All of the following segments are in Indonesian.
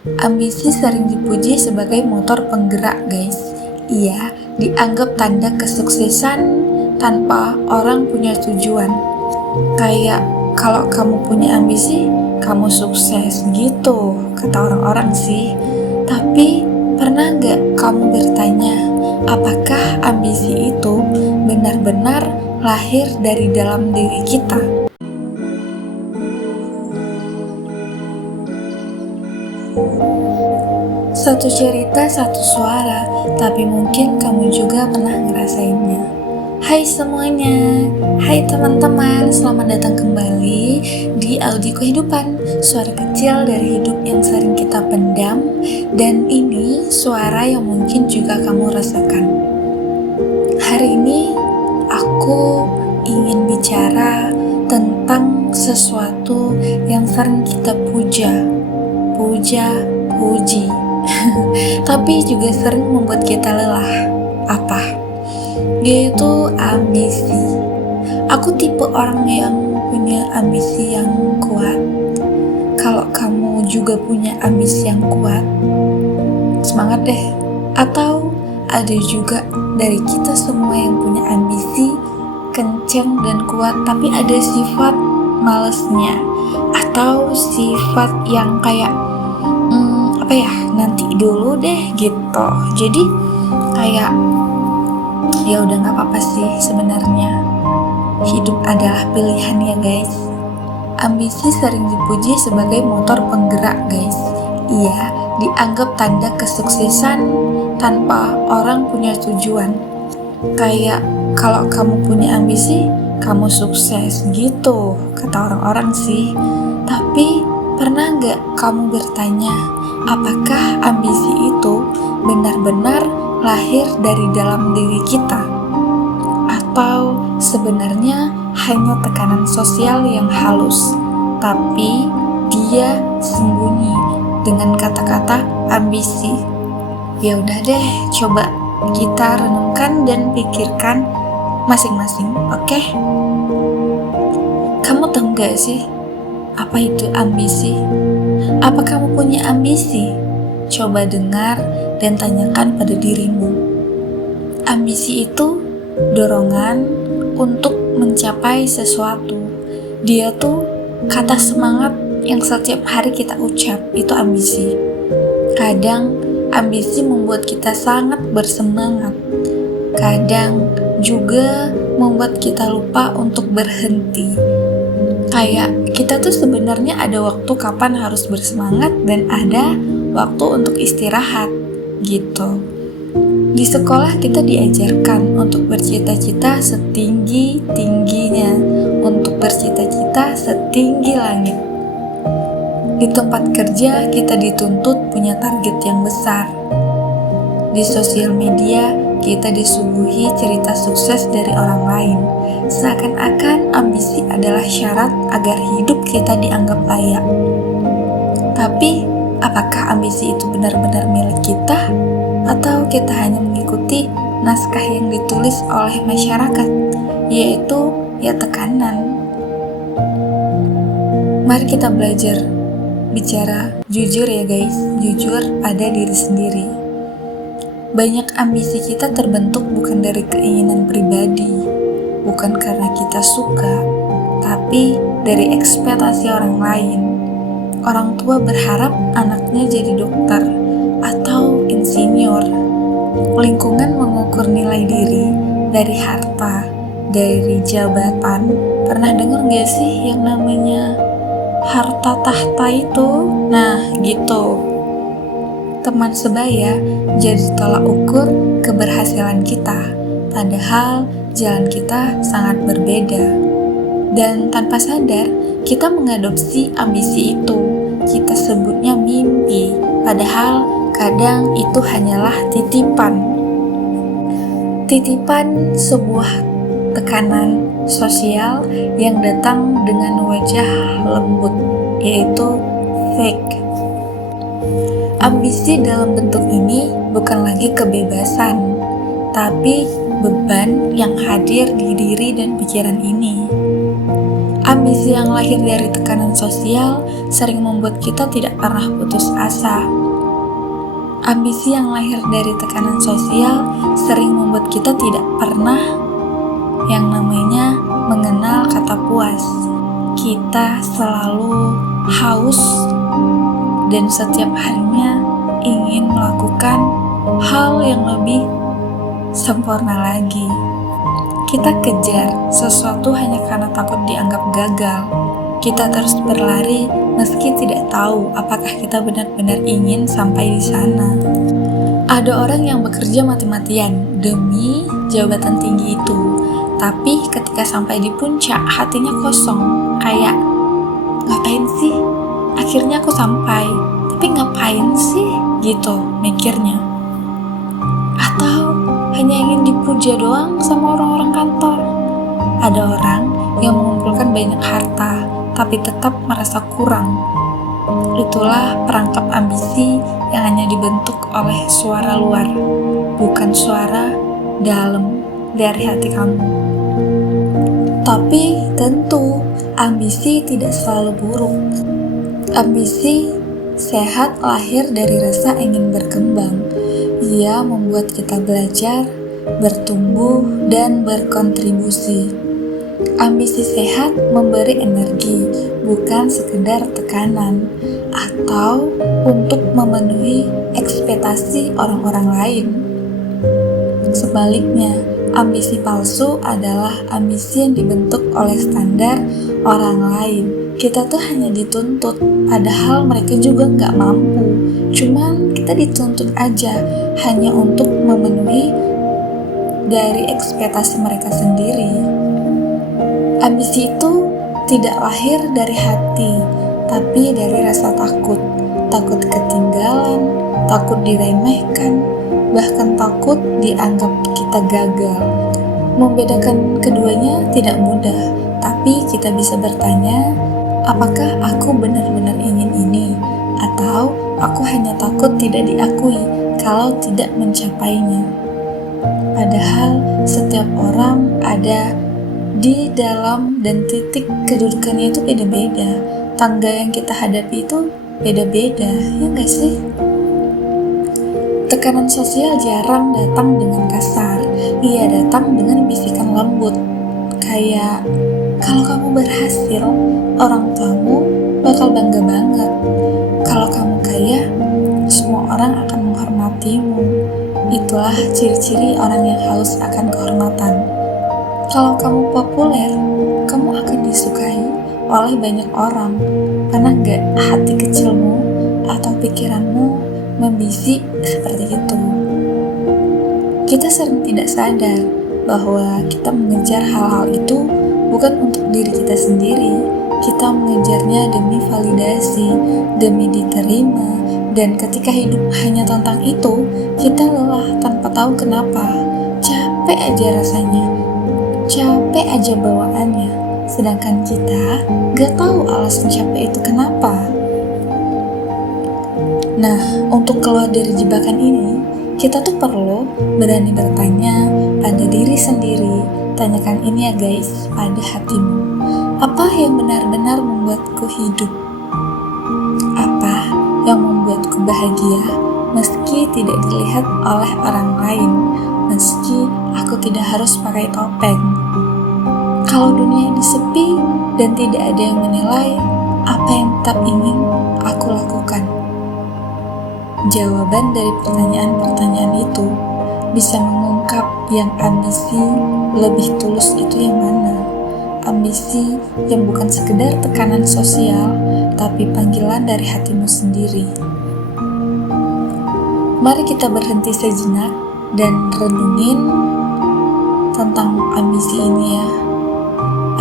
Ambisi sering dipuji sebagai motor penggerak, guys. Ia dianggap tanda kesuksesan tanpa orang punya tujuan. Kayak kalau kamu punya ambisi, kamu sukses gitu, kata orang-orang sih. Tapi pernah gak kamu bertanya, apakah ambisi itu benar-benar lahir dari dalam diri kita? Satu cerita, satu suara, tapi mungkin kamu juga pernah ngerasainnya. Hai semuanya, hai teman-teman, selamat datang kembali di Audi Kehidupan, suara kecil dari hidup yang sering kita pendam, dan ini suara yang mungkin juga kamu rasakan. Hari ini aku ingin bicara tentang sesuatu yang sering kita puji, tapi juga sering membuat kita lelah. Apa? Yaitu ambisi. Aku tipe orang yang punya ambisi yang kuat. Kalau kamu juga punya ambisi yang kuat, semangat deh. Atau ada juga dari kita semua yang punya ambisi kenceng dan kuat, tapi ada sifat malesnya atau sifat yang kayak nanti dulu deh gitu. Jadi kayak ya udah nggak apa-apa sih sebenarnya. Hidup adalah pilihan ya guys. Ambisi sering dipuji sebagai motor penggerak guys. Ia dianggap tanda kesuksesan tanpa orang punya tujuan. Kayak kalau kamu punya ambisi, kamu sukses gitu, kata orang-orang sih. Tapi pernah nggak kamu bertanya, apakah ambisi itu benar-benar lahir dari dalam diri kita? Atau sebenarnya hanya tekanan sosial yang halus, tapi dia sembunyi dengan kata-kata ambisi? Ya udah deh, coba kita renungkan dan pikirkan masing-masing, oke? Kamu tahu gak sih apa itu ambisi? Apa kamu punya ambisi? Coba dengar dan tanyakan pada dirimu. Ambisi itu dorongan untuk mencapai sesuatu. Dia tuh kata semangat yang setiap hari kita ucap, itu ambisi. Kadang ambisi membuat kita sangat bersemangat. Kadang juga membuat kita lupa untuk berhenti. Kayak kita tuh sebenarnya ada waktu kapan harus bersemangat dan ada waktu untuk istirahat gitu. Di sekolah kita diajarkan untuk bercita-cita setinggi-tingginya, untuk bercita-cita setinggi langit. Di tempat kerja kita dituntut punya target yang besar. Di sosial media kita disuguhi cerita sukses dari orang lain. Seakan-akan ambisi adalah syarat agar hidup kita dianggap layak. Tapi, apakah ambisi itu benar-benar milik kita? Atau kita hanya mengikuti naskah yang ditulis oleh masyarakat, yaitu tekanan? Mari kita belajar bicara jujur ya guys, jujur pada diri sendiri. Banyak ambisi kita terbentuk bukan dari keinginan pribadi, bukan karena kita suka, tapi dari ekspektasi orang lain. Orang tua berharap anaknya jadi dokter atau insinyur. Lingkungan mengukur nilai diri dari harta, dari jabatan. Pernah dengar gak sih yang namanya harta tahta itu? Nah gitu. Teman sebaya jadi tolak ukur keberhasilan kita, padahal jalan kita sangat berbeda. Dan tanpa sadar, kita mengadopsi ambisi itu. Kita sebutnya mimpi, padahal kadang itu hanyalah titipan. Titipan sebuah tekanan sosial yang datang dengan wajah lembut, yaitu fake. Ambisi dalam bentuk ini bukan lagi kebebasan, tapi beban yang hadir di diri dan pikiran ini. Ambisi yang lahir dari tekanan sosial sering membuat kita tidak pernah putus asa. Ambisi yang lahir dari tekanan sosial sering membuat kita tidak pernah yang namanya mengenal kata puas. Kita selalu haus dan setiap harinya ingin melakukan hal yang lebih sempurna lagi. Kita kejar sesuatu hanya karena takut dianggap gagal. Kita terus berlari meski tidak tahu apakah kita benar-benar ingin sampai di sana. Ada orang yang bekerja mati-matian demi jabatan tinggi itu, tapi ketika sampai di puncak hatinya kosong, kayak ngapain sih? Akhirnya aku sampai, tapi ngapain sih? Gitu mikirnya. Atau hanya ingin dipuja doang sama orang-orang kantor. Ada orang yang mengumpulkan banyak harta, tapi tetap merasa kurang. Itulah perangkap ambisi yang hanya dibentuk oleh suara luar, bukan suara dalam dari hati kamu. Tapi tentu, ambisi tidak selalu buruk. Ambisi sehat lahir dari rasa ingin berkembang. Ia membuat kita belajar, bertumbuh, dan berkontribusi. Ambisi sehat memberi energi, bukan sekedar tekanan, atau untuk memenuhi ekspektasi orang-orang lain. Sebaliknya, ambisi palsu adalah ambisi yang dibentuk oleh standar orang lain. Kita tuh hanya dituntut, padahal mereka juga nggak mampu. Cuman kita dituntut aja, hanya untuk memenuhi dari ekspektasi mereka sendiri. Ambisi itu tidak lahir dari hati, tapi dari rasa takut. Takut ketinggalan, takut diremehkan, bahkan takut dianggap kita gagal. Membedakan keduanya tidak mudah, tapi kita bisa bertanya, apakah aku benar-benar ingin ini? Atau aku hanya takut tidak diakui kalau tidak mencapainya. Padahal setiap orang ada di dalam dan titik kedudukannya itu beda-beda. Tangga yang kita hadapi itu beda-beda, ya nggak sih? Tekanan sosial jarang datang dengan kasar. Ia datang dengan bisikan lembut. Kayak, kalau kamu berhasil, orang tuamu bakal bangga banget. Kalau kamu kaya, semua orang akan menghormatimu. Itulah ciri-ciri orang yang haus akan kehormatan. Kalau kamu populer, kamu akan disukai oleh banyak orang. Pernah gak hati kecilmu atau pikiranmu membisik seperti itu? Kita sering tidak sadar bahwa kita mengejar hal-hal itu bukan untuk diri kita sendiri. Kita mengejarnya demi validasi, demi diterima, dan ketika hidup hanya tentang itu, kita lelah tanpa tahu kenapa. Capek aja rasanya, capek aja bawaannya, sedangkan kita gak tahu alasan capek itu kenapa. Nah, untuk keluar dari jebakan ini, kita tuh perlu berani bertanya pada diri sendiri. Tanyakan ini ya guys, pada hatimu. Apa yang benar-benar membuatku hidup? Apa yang membuatku bahagia meski tidak dilihat oleh orang lain, meski aku tidak harus pakai topeng? Kalau dunia ini sepi dan tidak ada yang menilai, apa yang tetap ingin aku lakukan? Jawaban dari pertanyaan-pertanyaan itu bisa mengungkap yang ambisi lebih tulus itu yang mana. Ambisi yang bukan sekedar tekanan sosial, tapi panggilan dari hatimu sendiri. Mari kita berhenti sejenak dan renungin tentang ambisi ini ya.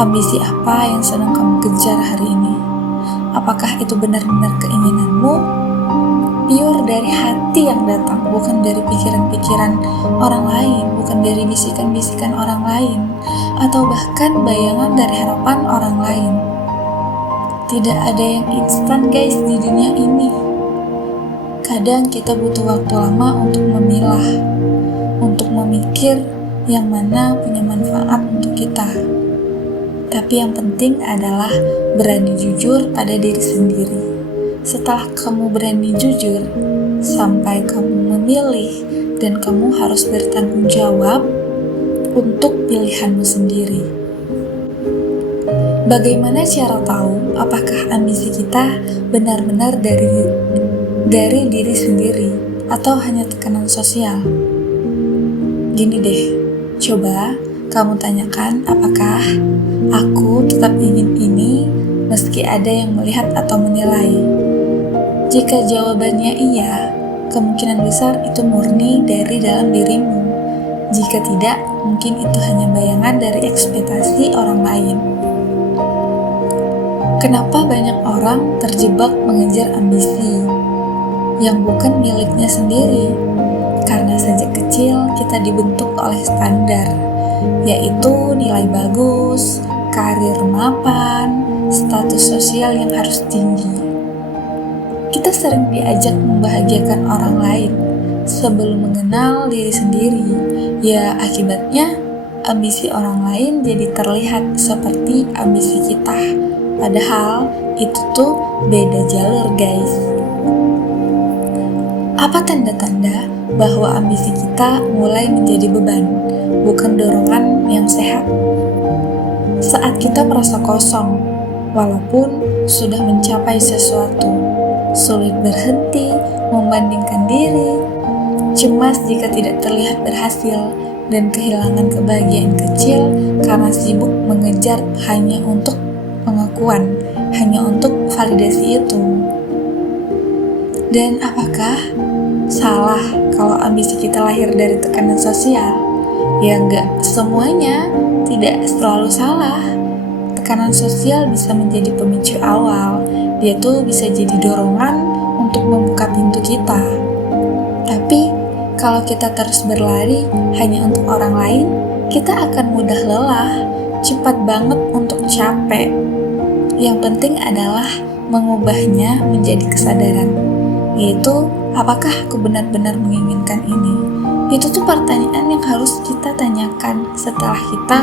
Ambisi apa yang sedang kamu kejar hari ini? Apakah itu benar-benar keinginanmu? Pure dari hati yang datang, bukan dari pikiran-pikiran orang lain, bukan dari bisikan-bisikan orang lain, atau bahkan bayangan dari harapan orang lain. Tidak ada yang instan guys di dunia ini. Kadang kita butuh waktu lama untuk memilah, untuk memikir yang mana punya manfaat untuk kita. Tapi yang penting adalah berani jujur pada diri sendiri. Setelah kamu berani jujur, sampai kamu memilih dan kamu harus bertanggung jawab untuk pilihanmu sendiri. Bagaimana cara tahu apakah ambisi kita benar-benar dari diri sendiri atau hanya tekanan sosial? Gini deh, coba kamu tanyakan apakah aku tetap ingin ini meski ada yang melihat atau menilai. Jika jawabannya iya, kemungkinan besar itu murni dari dalam dirimu. Jika tidak, mungkin itu hanya bayangan dari ekspektasi orang lain. Kenapa banyak orang terjebak mengejar ambisi yang bukan miliknya sendiri? Karena sejak kecil kita dibentuk oleh standar, yaitu nilai bagus, karir mapan, status sosial yang harus tinggi. Kita sering diajak membahagiakan orang lain sebelum mengenal diri sendiri. Ya, akibatnya ambisi orang lain jadi terlihat seperti ambisi kita. Padahal itu tuh beda jalur, guys. Apa tanda-tanda bahwa ambisi kita mulai menjadi beban, bukan dorongan yang sehat? Saat kita merasa kosong, walaupun sudah mencapai sesuatu, sulit berhenti membandingkan diri, cemas jika tidak terlihat berhasil, dan kehilangan kebahagiaan kecil karena sibuk mengejar hanya untuk pengakuan, hanya untuk validasi itu. Dan apakah salah kalau ambisi kita lahir dari tekanan sosial? Ya enggak semuanya, tidak selalu salah. Tekanan sosial bisa menjadi pemicu awal, dia tuh bisa jadi dorongan untuk membuka pintu kita. Tapi kalau kita terus berlari hanya untuk orang lain, kita akan mudah lelah, cepat banget untuk capek. Yang penting adalah mengubahnya menjadi kesadaran, yaitu apakah aku benar-benar menginginkan ini? Itu tuh pertanyaan yang harus kita tanyakan setelah kita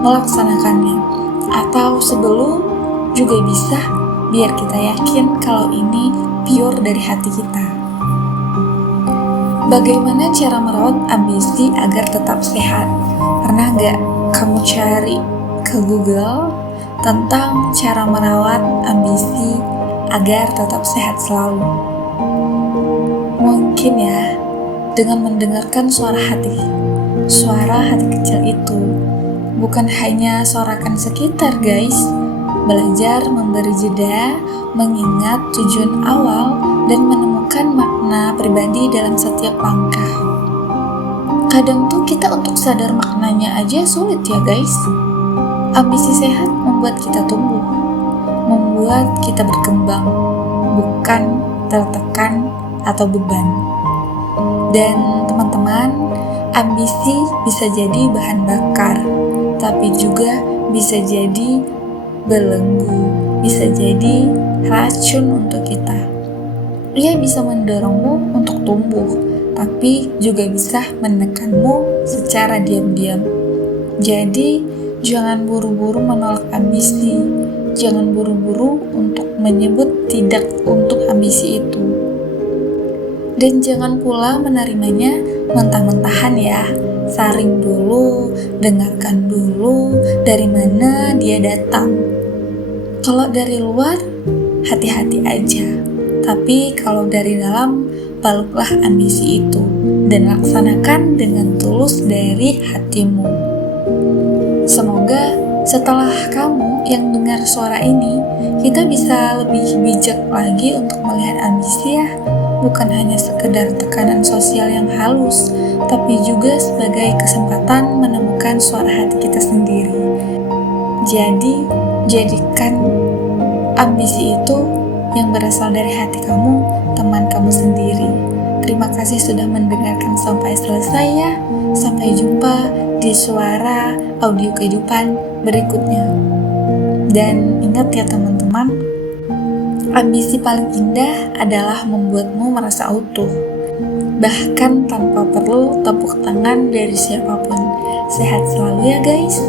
melaksanakannya, atau sebelum juga bisa, biar kita yakin kalau ini pure dari hati kita. Bagaimana cara merawat ambisi agar tetap sehat? Pernah gak kamu cari ke Google tentang cara merawat ambisi agar tetap sehat selalu? Mungkin ya, dengan mendengarkan suara hati kecil itu. Bukan hanya sorakan sekitar, guys. Belajar memberi jeda, mengingat tujuan awal, dan menemukan makna pribadi dalam setiap langkah. Kadang tuh kita untuk sadar maknanya aja sulit ya, guys. Ambisi sehat membuat kita tumbuh, membuat kita berkembang, bukan tertekan atau beban. Dan teman-teman, ambisi bisa jadi bahan bakar, tapi juga bisa jadi belenggu, bisa jadi racun untuk kita. Ia bisa mendorongmu untuk tumbuh, tapi juga bisa menekanmu secara diam-diam. Jadi, jangan buru-buru menolak ambisi, jangan buru-buru untuk menyebut tidak untuk ambisi itu. Dan jangan pula menerimanya mentah-mentahan ya. Saring dulu, dengarkan dulu dari mana dia datang. Kalau dari luar, hati-hati aja. Tapi kalau dari dalam, peluklah ambisi itu dan laksanakan dengan tulus dari hatimu. Semoga setelah kamu yang dengar suara ini, kita bisa lebih bijak lagi untuk melihat ambisi ya. Bukan hanya sekedar tekanan sosial yang halus, tapi juga sebagai kesempatan menemukan suara hati kita sendiri. Jadi, jadikan ambisi itu yang berasal dari hati kamu, teman kamu sendiri. Terima kasih sudah mendengarkan sampai selesai ya. Sampai jumpa di suara audio kehidupan berikutnya. Dan ingat ya teman-teman, ambisi paling indah adalah membuatmu merasa utuh, bahkan tanpa perlu tepuk tangan dari siapapun. Sehat selalu ya guys.